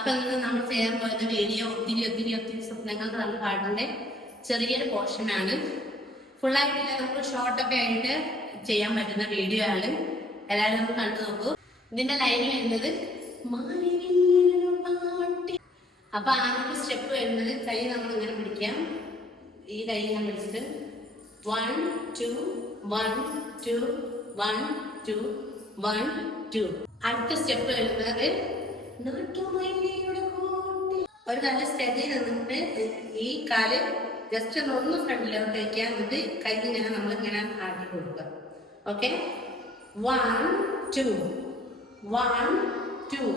അപ്പൊ ഇന്ന് നമ്മൾ ചെയ്യാൻ പോയത് വീഡിയോ ഒത്തിരി സ്വപ്നങ്ങൾ തന്ന പാട്ടിന്റെ ചെറിയൊരു പോർഷനാണ്. ഫുള്ളായിട്ടില്ല, നമുക്ക് ഷോർട്ടൊക്കെ ആയിട്ട് ചെയ്യാൻ പറ്റുന്ന വീഡിയോ ആണ്. എല്ലാവരും നമുക്ക് കണ്ടു നോക്കൂ. ഇതിന്റെ ലൈൻ വരുന്നത് അപ്പൊ ആദ്യത്തെ സ്റ്റെപ്പ് വരുന്നത് കൈ നമ്മൾ ഇങ്ങനെ പിടിക്കാം. ഈ കൈ ഞാൻ പിടിച്ചിട്ട് 1 2 1 2 1 2 1 2. അടുത്ത സ്റ്റെപ്പ് വരുന്നത് ഒരു നല്ല സ്റ്റഡി നിന്നിട്ട് ഈ കാല് ജസ്റ്റ് ഒന്ന് ഫ്രണ്ടിലോട്ട് വയ്ക്കാൻ, എന്നിട്ട് കൈ ഇങ്ങനെ നമ്മൾ ഇങ്ങനെ ആക്കി കൊടുക്കുക. ഓക്കെ, 1 2 1 2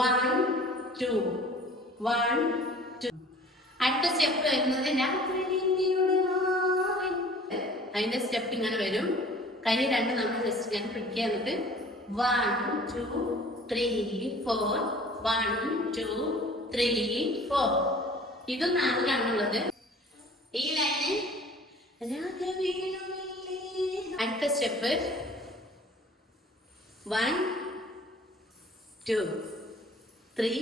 1 2 1 2. അടുത്ത സ്റ്റെപ്പ് വരുന്നത് അതിന്റെ സ്റ്റെപ്പ് ഇങ്ങനെ വരും. കൈ രണ്ട് നമ്മൾ ജസ്റ്റ് ഇങ്ങനെ പിടിക്കുക, എന്നിട്ട് 1 2 3 4 1 2 3 4. ഇത് 4 ആണുള്ളത്. ഈ ലൈന് അടുത്ത സ്റ്റെപ്പ് 1 2 3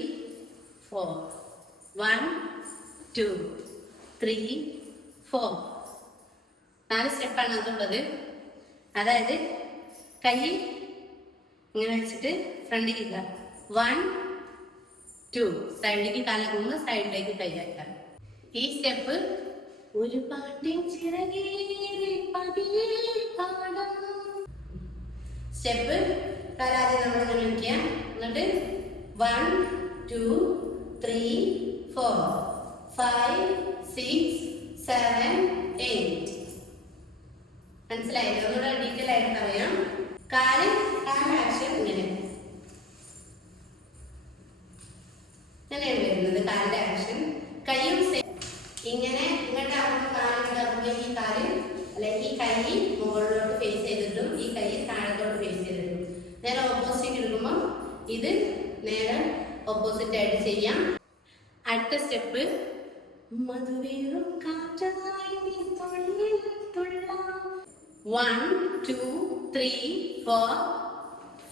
4 1 2 3 4. 4 സ്റ്റെപ്പാണ് അതുള്ളത്. അതായത് കൈ ഇങ്ങനെ വെച്ചിട്ട് ഫ്രണ്ടിലേക്ക് 1 2 സൈഡിലേക്ക് കാലക്കുമ്പോൾ സൈഡിലേക്ക് കൈ ആക്കാം. ഈ സ്റ്റെപ്പ് ഒരു പാട്ടിൻ സ്റ്റെപ്പ് കാലാദ്യം നമ്മൾ ഇങ്ങനെ വിളിക്കുക, എന്നിട്ട് 1 2 3 4 5 6 7 8. മനസ്സിലായില്ലേ? ഒന്നുകൂടെ ഡീറ്റെയിൽ ആയിട്ട് പറയാം. കാല് ആക്ഷൻ ഇങ്ങനെയാണ് വരുന്നത്. കാലിന്റെ ആക്ഷൻ കൈയും ഇങ്ങനെ ഇങ്ങോട്ടാകുമ്പോൾ കാലിങ്ങോട്ടാകുമ്പോൾ ഈ കാല് അല്ലെങ്കിൽ ഈ കൈ മുകളിലോട്ട് ഫേസ് ചെയ്തിട്ടും ഈ കൈ താഴത്തോട്ട് ഫേസ് ചെയ്തിട്ടും. നേരെ ഓപ്പോസിറ്റ് എടുക്കുമ്പോൾ ഇത് നേരെ ഓപ്പോസിറ്റ് ആയിട്ട് ചെയ്യാം. അടുത്ത സ്റ്റെപ്പ് 1 2 3 4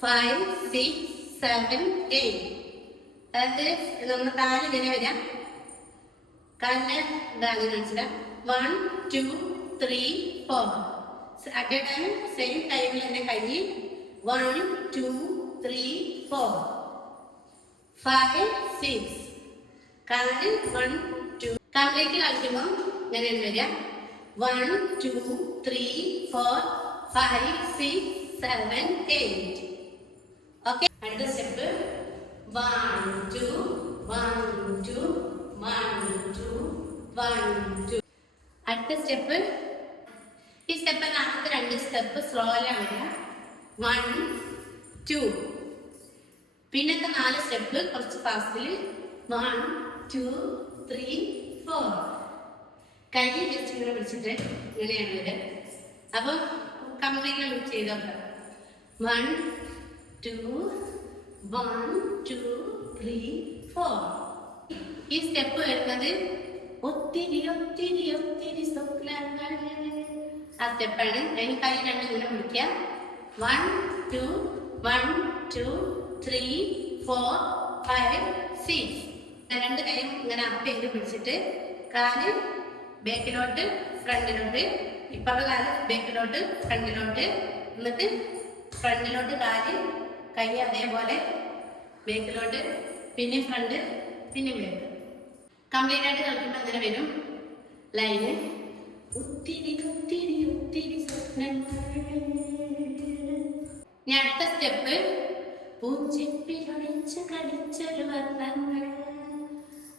5 6 7 8. അതായത് നമ്മുടെ കാല് ഇങ്ങനെ വരാം. കാലിന് ഇതാണ് മനസ്സിലാം. 1 2 3 4. അറ്റ് എ ടൈം സെയിം ടൈമിൽ തന്നെ കൈ 1 2 3 4 5 6. കാല് 1 2. കാലിലേക്ക് കളിക്കുമ്പോൾ ഇങ്ങനെയാണ് വരിക. 1 2 3 4 5 6 7 8. ഓക്കെ, അടുത്ത സ്റ്റെപ്പ് 1 2 1 2 1 2 1 2. അടുത്ത സ്റ്റെപ്പ് ഈ സ്റ്റെപ്പ് ആദ്യത്തെ 2 സ്റ്റെപ്പ് സ്ലോയിലാണ് വരിക. 1 2. പിന്നത്തെ 4 സ്റ്റെപ്പ് കുറച്ച് ഫാസ്റ്റിൽ 1 2 3 4. കൈ ജസ്റ്റ് ഇങ്ങനെ പിടിച്ചിട്ട് ഇങ്ങനെയാണ് വരിക. അപ്പൊ കംപ്ലീറ്റ് ചെയ്ത് നോക്കാം. 1 2 1 2 3 4. ഈ സ്റ്റെപ്പ് വരുന്നത് ഒത്തിരി സ്വപ്നങ്ങൾ. ആ സ്റ്റെപ്പാണ്. അതിന് കൈ രണ്ട് ഇങ്ങനെ പിടിക്കുക. 1 2 1 2 3 4 5 6. രണ്ട് കൈയും ഇങ്ങനെ അപ്പ് ചെയ്ത് പിടിച്ചിട്ട് കാല് ബാക്കിലോട്ട് ഫ്രണ്ടിലോട്ട്, ഇപ്പുറത്തെ കാല് ബാക്കിലോട്ട് ഫ്രണ്ടിലോട്ട്, എന്നിട്ട് ഫ്രണ്ടിലോട്ട് കാല് കൈ അതേപോലെ ബാക്കിലോട്ട്, പിന്നെ ഫ്രണ്ട് പിന്നെ ബാക്ക്. കംപ്ലീറ്റ് ആയിട്ട് കളിക്കുമ്പോൾ അങ്ങനെ വരും ലൈന്. ഒത്തിരി സ്വപ്നങ്ങൾ. ഇനി അടുത്ത സ്റ്റെപ്പ് പൂച്ചെപ്പിലൊളിച്ച് കളിച്ചൊരു വർണ്ണങ്ങൾ.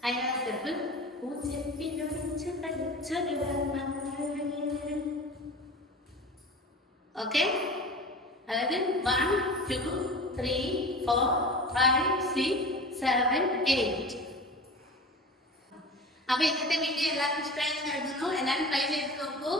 അതിനുള്ള സ്റ്റെപ്പ് പൂച്ചെപ്പിലൊളിച്ച് കളിച്ചൊരു വർണ്ണങ്ങൾ. ഓക്കെ, അതായത് 1 2 3 4 5 6 7 8. അപ്പൊ ഇന്നത്തെ വീഡിയോ എല്ലാവർക്കും ഇഷ്ടമായി കരുതുന്നു. എല്ലാവരും ട്രൈ ചെയ്ത് നോക്കൂ.